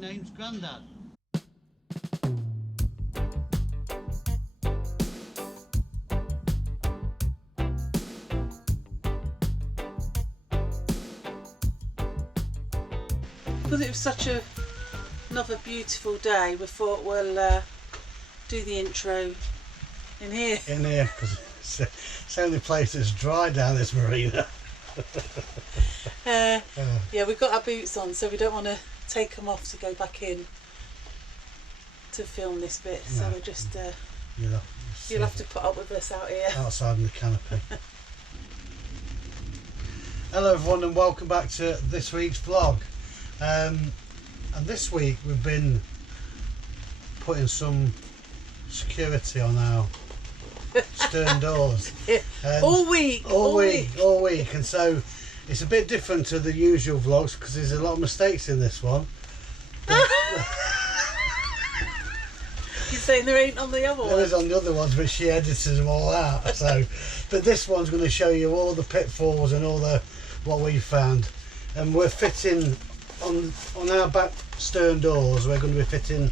My name's Grandad. Because it was such another beautiful day, we thought we'll do the intro in here. In here, because it's the only place that's dry down this marina. Yeah, we've got our boots on, so we don't want to take them off to go back in to film this bit. No. So we're just you'll have to put up with us out here outside in the canopy. Hello everyone, and welcome back to this week's vlog. And this week we've been putting some security on our stern doors. all week, and so it's a bit different to the usual vlogs because there's a lot of mistakes in this one. You're saying there ain't on the other one? There is on the other ones, but she edits them all out. So, but this one's going to show you all the pitfalls and all the what we found. And we're fitting on our back stern doors. We're going to be fitting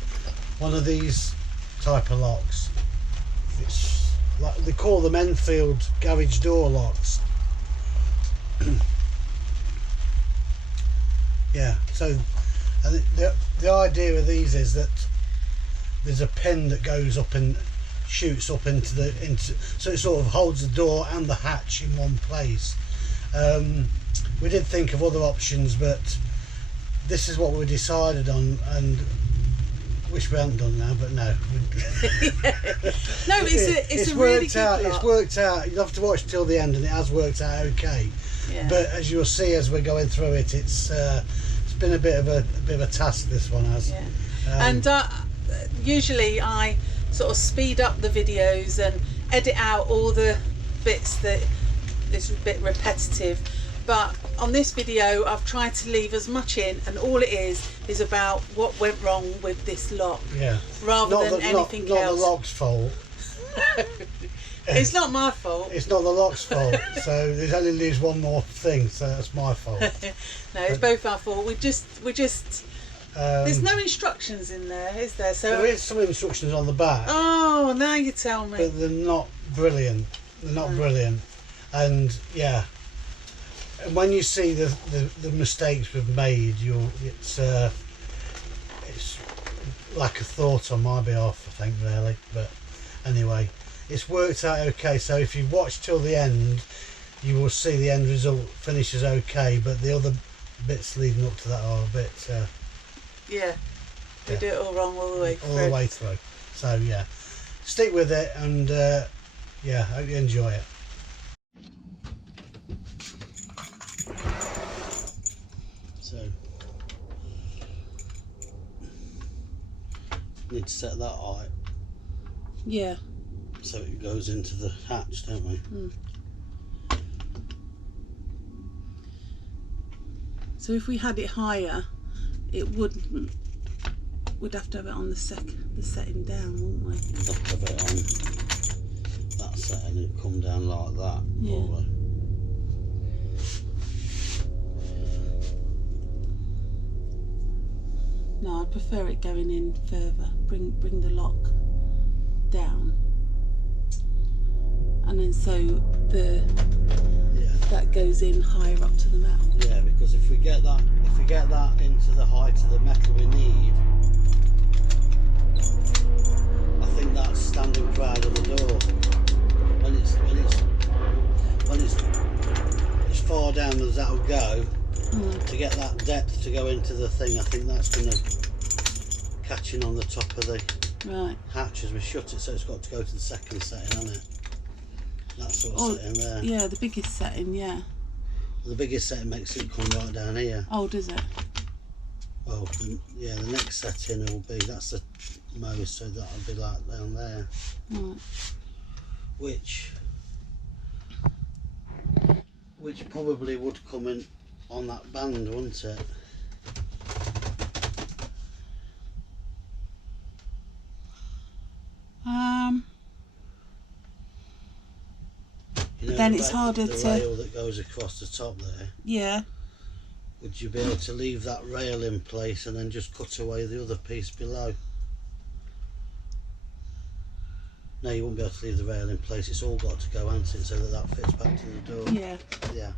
one of these type of locks. It's like they call them Enfield garage door locks. Yeah. So, and the idea of these is that there's a pin that goes up and shoots up into so it sort of holds the door and the hatch in one place. We did think of other options, but this is what we decided on, and wish we hadn't done now, but no. No, it's a really good out. It's worked out. You'll have to watch till the end, and it has worked out okay. Yeah. But as you'll see as we're going through it, it's been a bit of a task. This one has. Yeah. And usually I sort of speed up the videos and edit out all the bits that is a bit repetitive. But on this video, I've tried to leave as much in, and all it is about what went wrong with this lock, rather than anything else. Not the lock's fault. It's not my fault. It's not the lock's fault. So there's only leaves one more thing, so that's my fault. No, it's both our fault. We just. There's no instructions in there, is there? So there is some instructions on the back. Oh, now you tell me. But they're not brilliant. They're not brilliant, and yeah. And when you see the mistakes we've made, it's lack of thought on my behalf, I think, really. But anyway, it's worked out okay. So if you watch till the end, you will see the end result finishes okay. But the other bits leading up to that are a bit. We do it all wrong all the way through. All the way through. So yeah, stick with it, and yeah, hope you enjoy it. So, need to set that height. Yeah. So it goes into the hatch, don't we? Mm. So if we had it higher, it wouldn't. We'd have to have it on the setting down, wouldn't we? We'd have to have it on that setting and come down like that. Yeah. Probably. No, I'd prefer it going in further. Bring the lock down, and then so that goes in higher up to the metal. Yeah, because if we get that into the height of the metal we need, I think that's standing proud of the door. When it's as far down as that'll go. To get that depth to go into the thing, I think that's going to catch in on the top of the hatch as we shut it, so it's got to go to the second setting, hasn't it? That sort of setting there. Yeah, the biggest setting, yeah. The biggest setting makes it come right down here. Oh, does it? Well, the next setting will be, that's the most, so that'll be like down there. Right. Which probably would come in on that band, wouldn't it? You know, then it's harder the to. rail that goes across the top there. Yeah. would you be able to leave that rail in place and then just cut away the other piece below? No, you won't be able to leave the rail in place. It's all got to go, hasn't it, so that fits back to the door. Yeah. Yeah.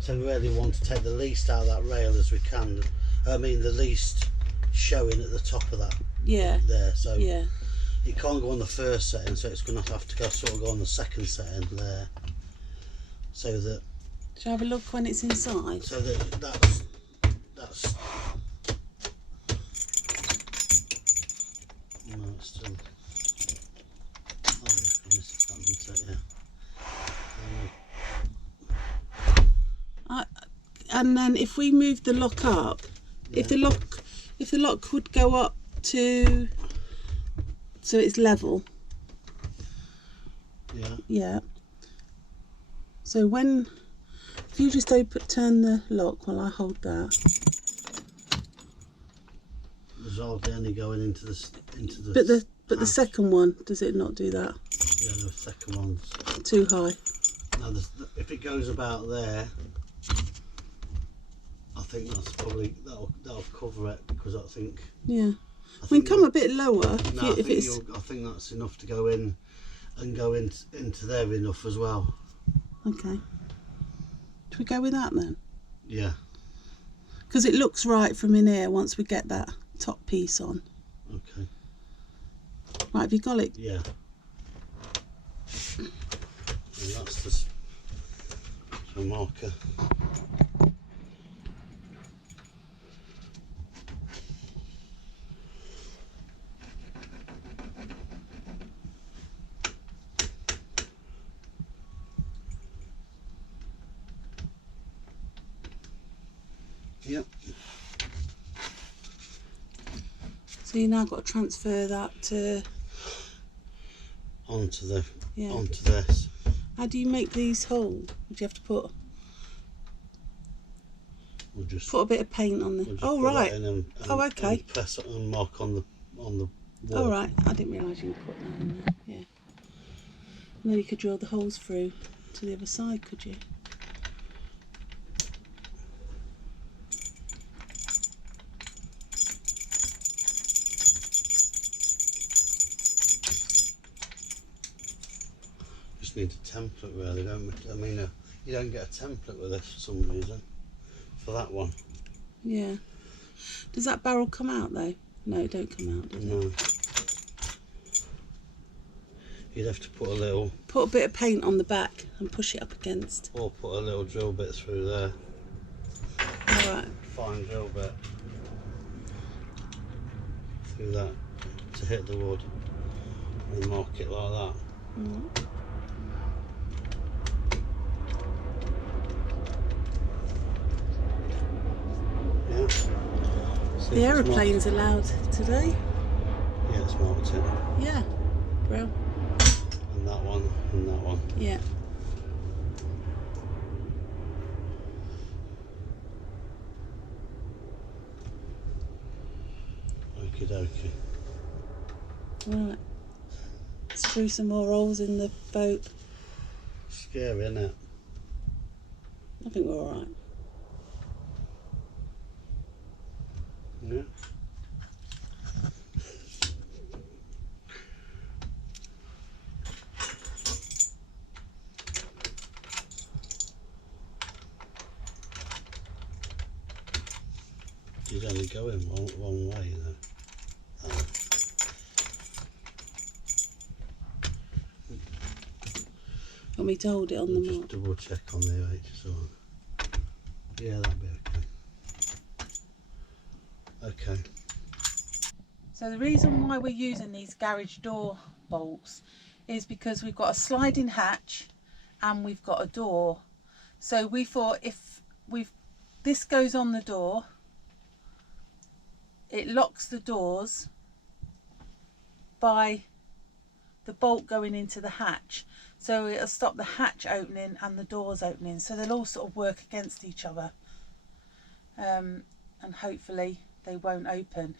So we really want to take the least out of that rail as we can. I mean, the least showing at the top of that. Yeah. There. So Yeah. it can't go on the first setting, so it's going to have to go on the second setting there. So that. Shall I have a look when it's inside? So that's. No, it's still. Oh yeah, this is that, isn't it? Yeah. And then if we move the lock up, Yeah. if the lock would go up to, so it's level. Yeah. Yeah. So if you just turn the lock while I hold that. There's hardly any going into the. But the second one, does it not do that? Yeah, the second one's too high. Now, if it goes about there, I think that's probably that'll cover it, because I think. Yeah. I mean, come a bit lower. I think that's enough to go in and go into there enough as well. Okay. Should we go with that then? Yeah. Because it looks right from in here once we get that top piece on. Okay. Right, have you got it? Yeah. And that's the marker. Yep. So you now got to transfer that to onto this. How do you make these whole? Would you have to put We'll just a bit of paint on the? Oh right. Okay. And press it and mark on the wall. Oh right. I didn't realise you would put that in there. Yeah. And then you could drill the holes through to the other side, could you? Just need a template really, don't we? I mean, you don't get a template with this for some reason. For that one. Yeah. Does that barrel come out though? No, it don't come out, does it? No. You'd have to put a bit of paint on the back and push it up against. Or put a little drill bit through there. Alright. Fine drill bit. Through that to hit the wood. And mark it like that. Mm. Yeah. The aeroplane's allowed today. Yeah, it's marked it. Yeah. Well. And that one, and that one. Yeah. Okie dokie. Right. Screw some more holes in the boat. Scary, isn't it? I think we're alright. Yeah. You'd only go in one way though. Want me to hold it on the Just mark? double check on the edge, so yeah, that'll be okay. Okay. So the reason why we're using these garage door bolts is because we've got a sliding hatch and we've got a door. So we thought if this goes on the door, it locks the doors by the bolt going into the hatch. So it'll stop the hatch opening and the doors opening. So they'll all sort of work against each other. And hopefully they won't open.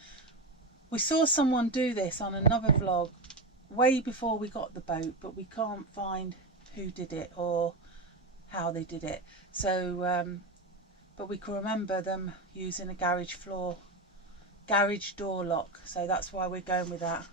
We saw someone do this on another vlog way before we got the boat, but we can't find who did it or how they did it. So but we can remember them using a garage door lock, so that's why we're going with that.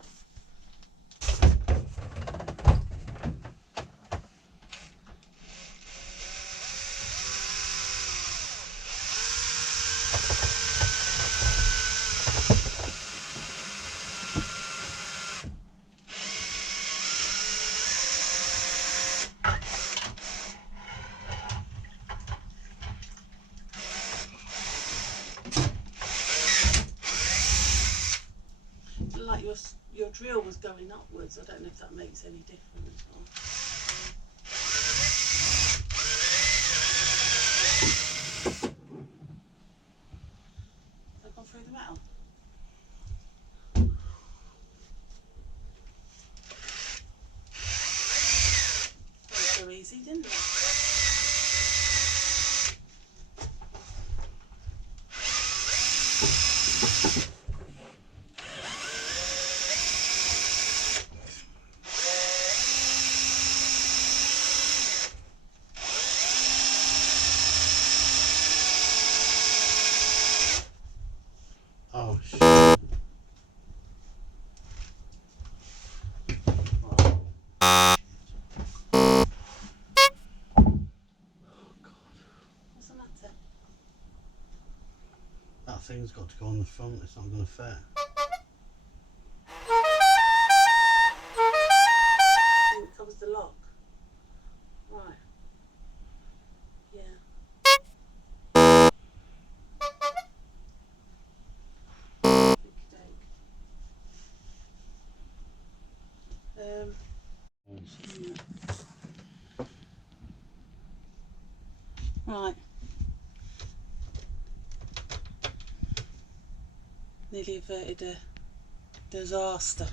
Like your drill was going upwards. I don't know if that makes any difference. Has that gone through the metal? So easy, didn't it? Oh shit. What's the matter? That thing's got to go on the front, it's not going to fit. It covers the lock. Right. Yeah. Right. Nearly averted a disaster.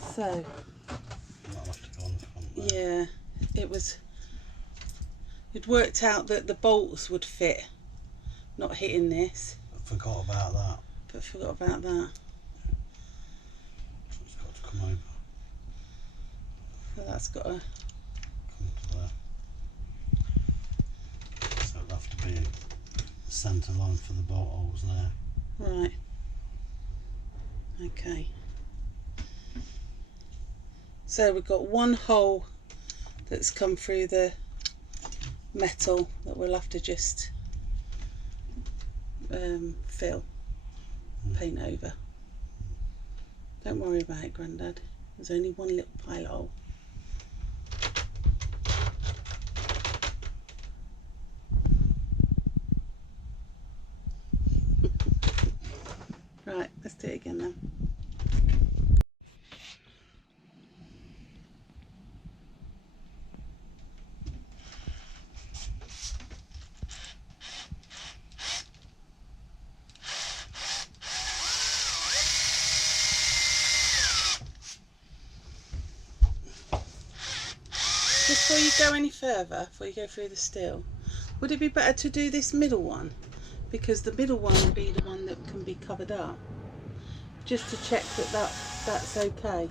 So, That'll have to go on the front there. yeah, it worked out that the bolts would fit, not hitting this. I forgot about that. But forgot about that. So it's got to come over. So that's got to... Come to there. So it'll have to be a centre line for the bolt holes there. Right. Okay. So we've got one hole that's come through the metal that we'll have to just fill, paint over. Don't worry about it, Grandad. There's only one little pilot hole. Right, let's do it again then. Before you go any further, before you go through the steel, would it be better to do this middle one? Because the middle one will be the one that can be covered up. Just to check that's okay.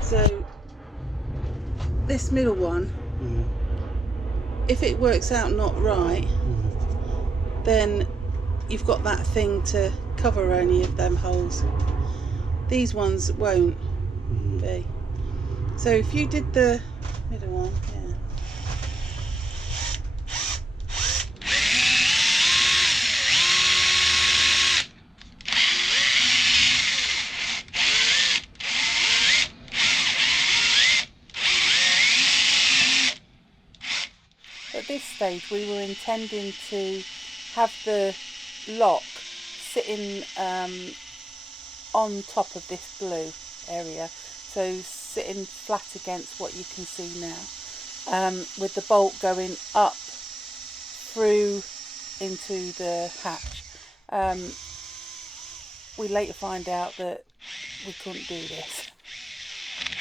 So this middle one, if it works out not right, then you've got that thing to cover any of them holes. These ones won't be. So if you did the middle one, yeah. At this stage we were intending to have the lock sitting on top of this blue area, so sitting flat against what you can see now, with the bolt going up through into the hatch. We later find out that we couldn't do this.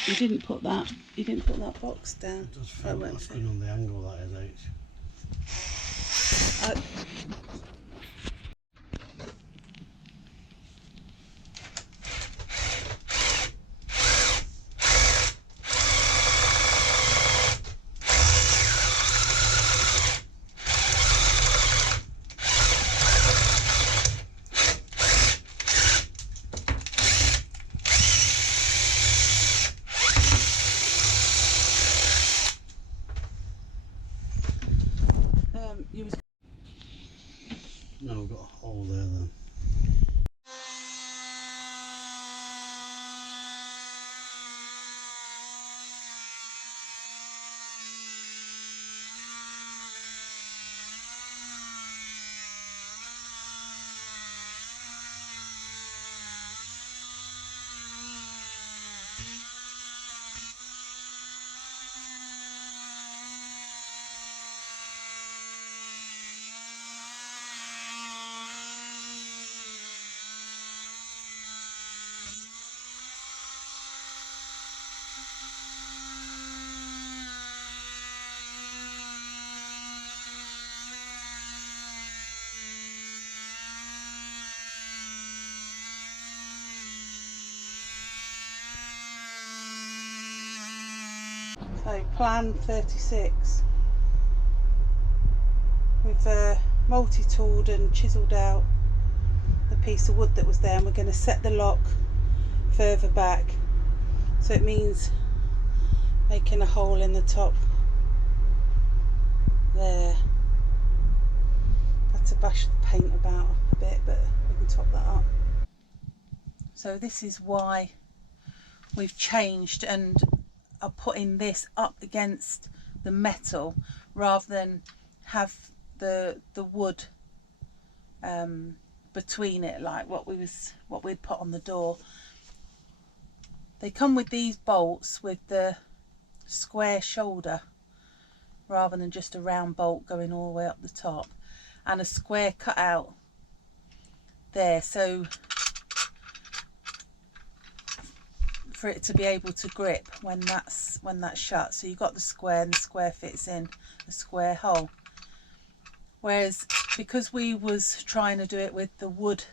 You didn't put that box down. It does feel that's good on the angle, that is, H. No, we've got a hole there then. So plan 36. We've multi-tooled and chiselled out the piece of wood that was there, and we're going to set the lock further back. So it means making a hole in the top there. Had to bash the paint about a bit, but we can top that up. So this is why we've changed and are putting this up against the metal rather than have the wood between it, like what we'd put on the door. They come with these bolts with the square shoulder rather than just a round bolt going all the way up the top, and a square cut out there, so for it to be able to grip when that's shut. So you've got the square, and the square fits in the square hole. Whereas because we was trying to do it with the wood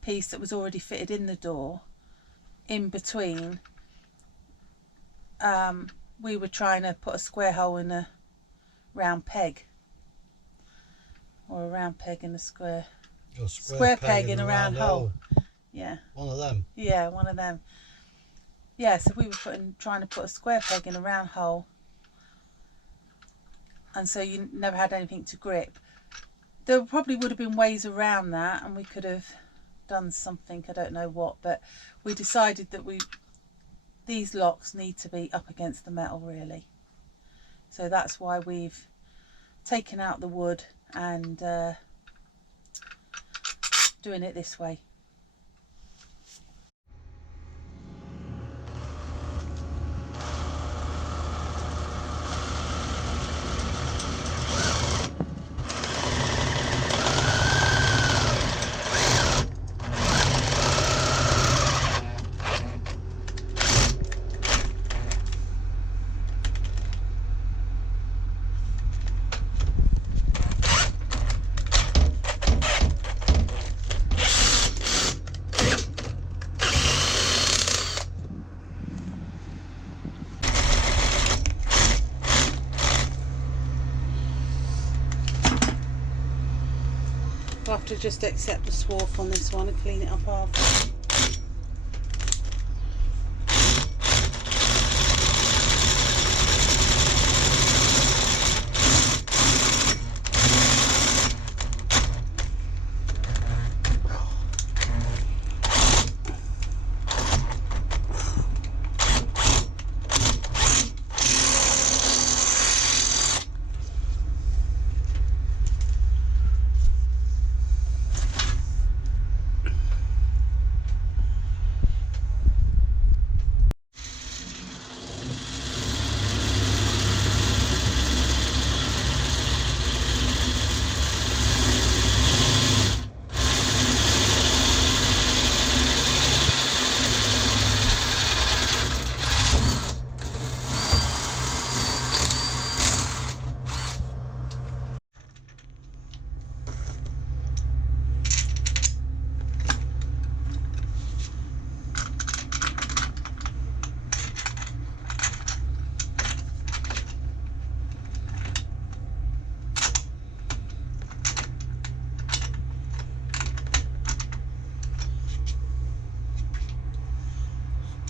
piece that was already fitted in the door in between, we were trying to put a square hole in a round peg, or a round peg in a square peg in a round hole. Yeah, one of them. Yeah, one of them. Yeah, so we were trying to put a square peg in a round hole, and so you never had anything to grip. There probably would have been ways around that, and we could have done something, I don't know what, but we decided that these locks need to be up against the metal really. So that's why we've taken out the wood and doing it this way. We'll have to just accept the swarf on this one and clean it up after.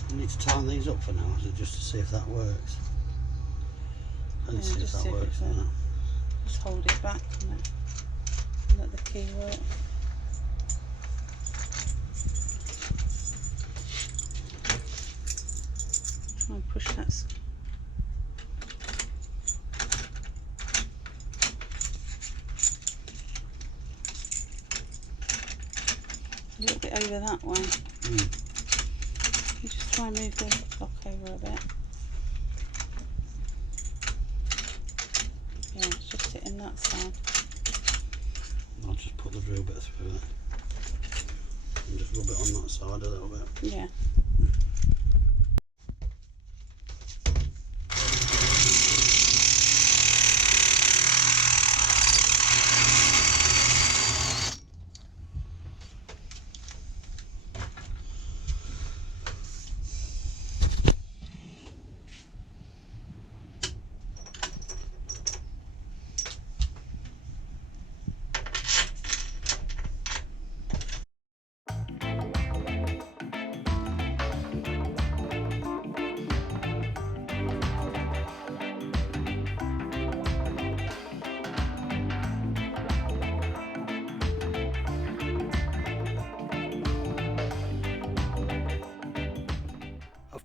I need to tighten these up for now, just to see if that works. Let's see if that works. Just hold it back and let the key work. Try and push that. A little bit over that way. You just try and move the block over a bit. Yeah, it's just hitting that side. I'll just put the drill bit through it and just rub it on that side a little bit. Yeah.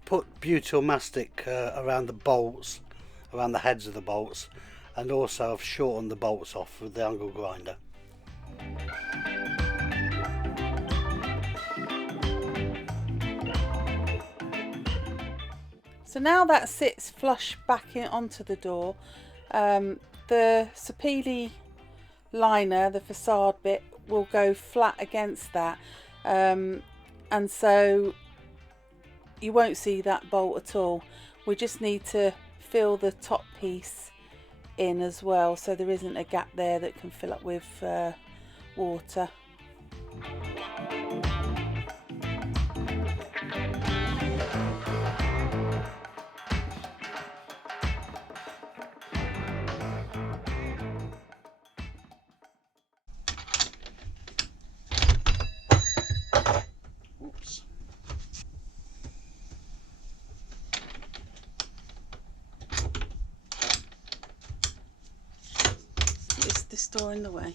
Put butyl mastic around the bolts, around the heads of the bolts, and also I've shortened the bolts off with the angle grinder. So now that sits flush back in onto the door, the Sapele liner, the facade bit, will go flat against that, and so you won't see that bolt at all. We just need to fill the top piece in as well, so there isn't a gap there that can fill up with water. Oops. Is this door in the way?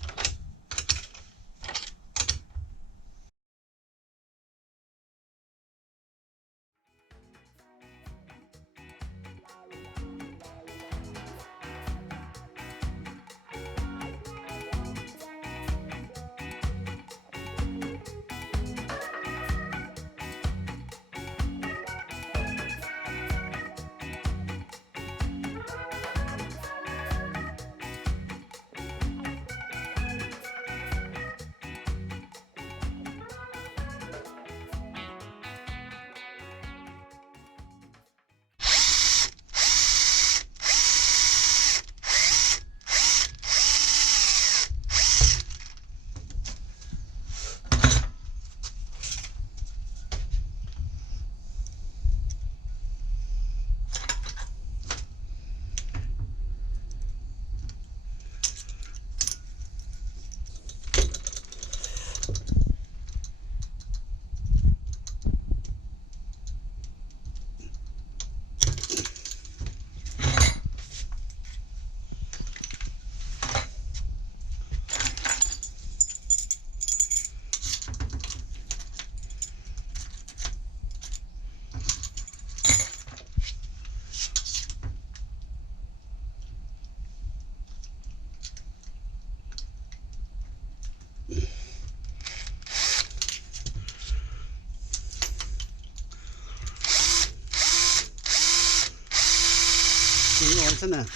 Isn't it?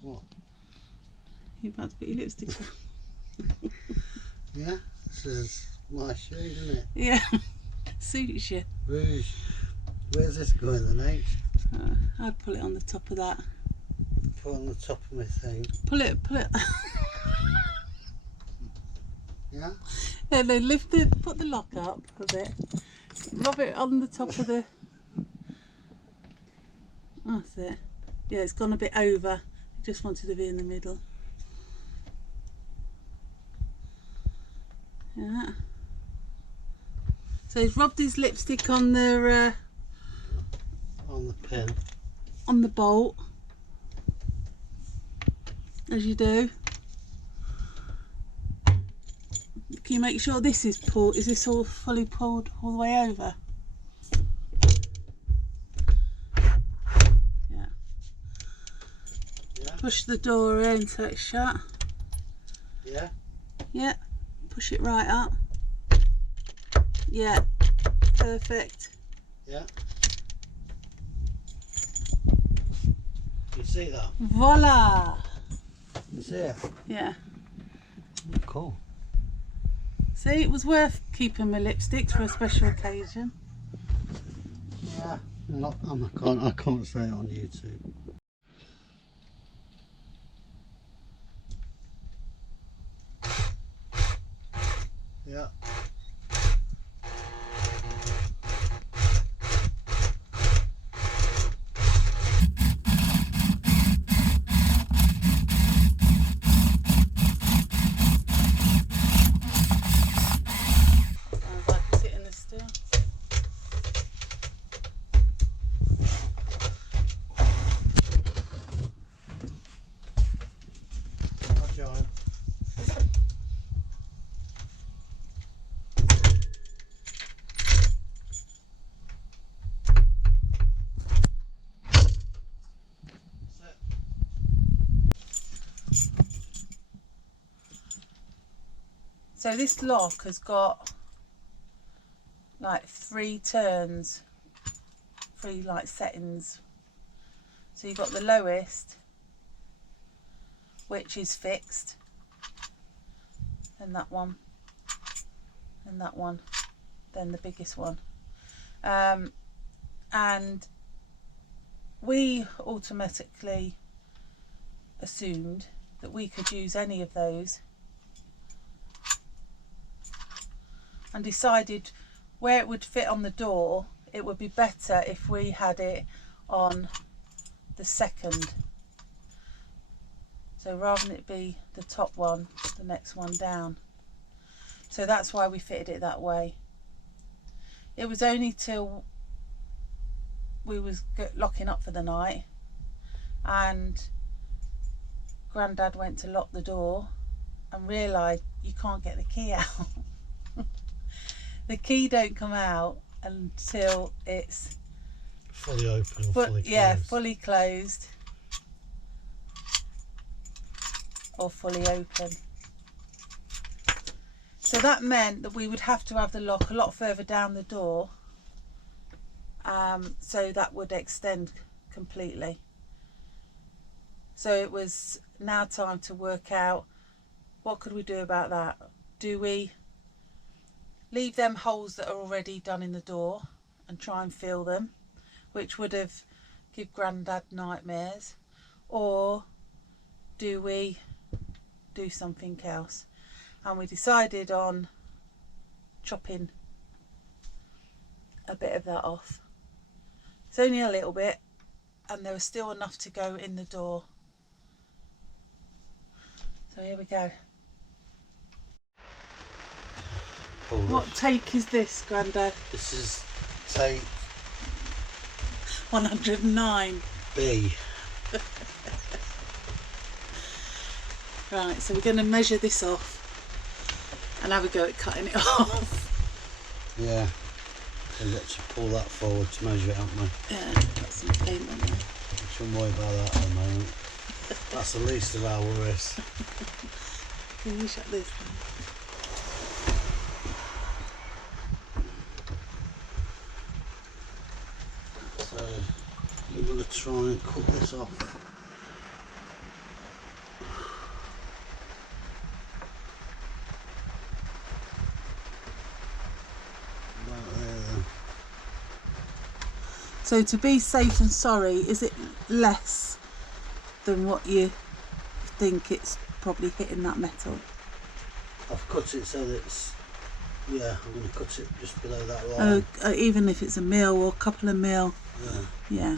What? You're about to put your lipstick on. Yeah, this is my shade, isn't it? Yeah, suits you. Rouge. Where's this going then, H? I'd pull it on the top of that. Put on the top of my thing. Pull it. Yeah? And then put the lock up a bit. Rub it on the top of the... That's it. Yeah, it's gone a bit over. I just wanted to be in the middle. Yeah. So he's rubbed his lipstick on the pin. On the bolt, as you do. Can you make sure this is pulled? Is this all fully pulled all the way over? Yeah. Yeah. Push the door in so it's shut. Yeah. Yeah. Push it right up. Yeah. Perfect. Yeah. You see that? Voila! You see it? Yeah. Cool. See, it was worth keeping my lipsticks for a special occasion. Yeah. I can't say it on YouTube. Yeah. Sounds like it's hitting the steel. I'll join. So this lock has got like 3 turns, 3 like settings. So you've got the lowest, which is fixed, and that one, and that one, then the biggest one. And we automatically assumed that we could use any of those, and decided where it would fit on the door, it would be better if we had it on the second. So rather than it be the top one, the next one down. So that's why we fitted it that way. It was only till we was locking up for the night and Grandad went to lock the door and realised you can't get the key out. The key don't come out until it's Fully open or fully closed. Yeah, fully closed or fully open. So that meant that we would have to have the lock a lot further down the door, so that would extend completely. So it was now time to work out what could we do about that. Do we leave them holes that are already done in the door and try and fill them, which would have give Grandad nightmares, or do we do something else? And we decided on chopping a bit of that off. It's only a little bit, and there was still enough to go in the door. So here we go. What take is this, Grandad? This is take 109. B. Right, so we're going to measure this off and have a go at cutting it off. Yeah. We've got to pull that forward to measure it, haven't we? Yeah, got some paint on there. I shouldn't worry about that at the moment. That's the least of our worries. Can you shut this down? So we're going to try and cut this off. About there then. So to be safe and sorry, is it less than what you think it's probably hitting that metal? I've cut it so that it's, yeah, I'm going to cut it just below that line. Even if it's a mil or a couple of mil. Yeah. Yeah.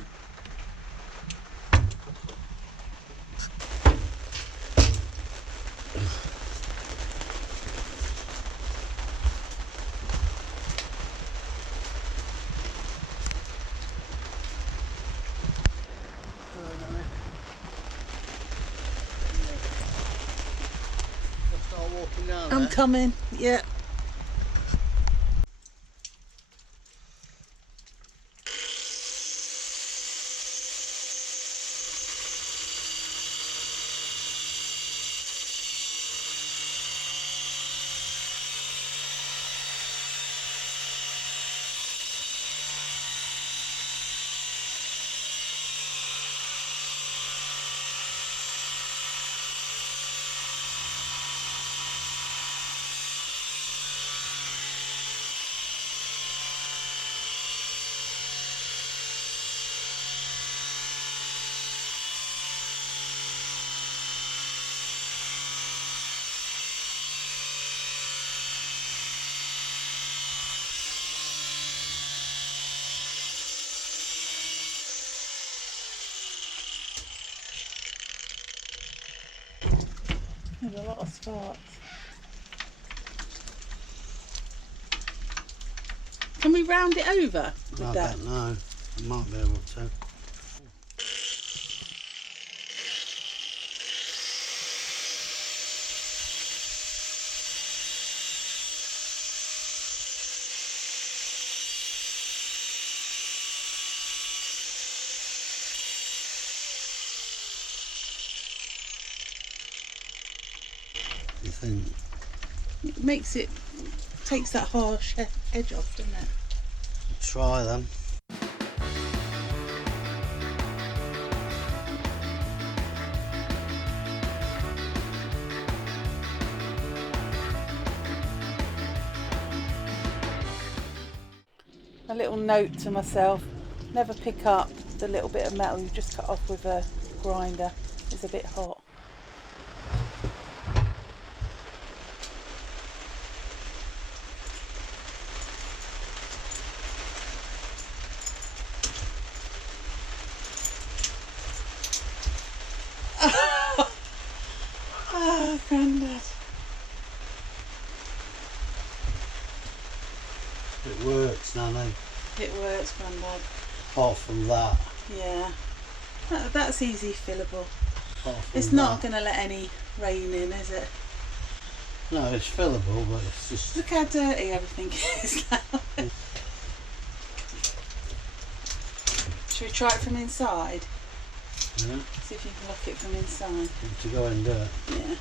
dropping down I'm there. coming, yeah. There's a lot of sparks. Can we round it over with I that? don't know. I might be able to. You think? It makes it, takes that harsh edge off, doesn't it? Try them. A little note to myself, never pick up the little bit of metal you've just cut off with a grinder. It's a bit hot. Oh, Grandad. It works, Nanny. It works, Grandad. Apart from that. Yeah. That's easy fillable. Apart from It's not that. going to let any rain in, is it? No, it's fillable, but it's just. Look how dirty everything is now. Should we try it from inside? Yeah, See if you can look it from inside. to go and do it. Yeah.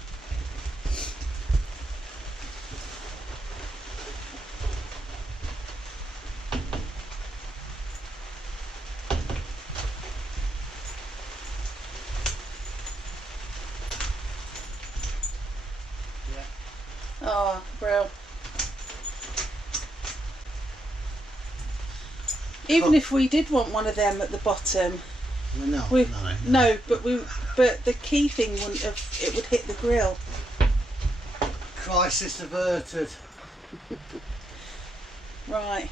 Yeah. Oh, bro. Even if we did want one of them at the bottom, Well, no, we no. but the key thing wouldn't have. It would hit the grill. Crisis averted. Right.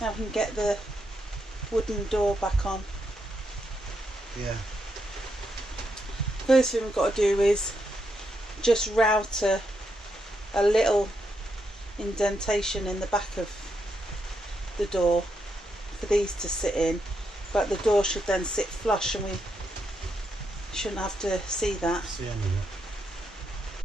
Now we can get the wooden door back on. Yeah. First thing we've got to do is just router a little indentation in the back of the door for these to sit in, but the door should then sit flush and we shouldn't have to see that. That's the end of it.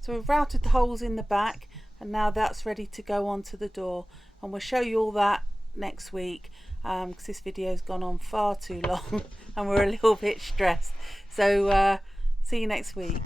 So we've routed the holes in the back and now that's ready to go onto the door, and we'll show you all that next week because this video's gone on far too long and we're a little bit stressed. So see you next week.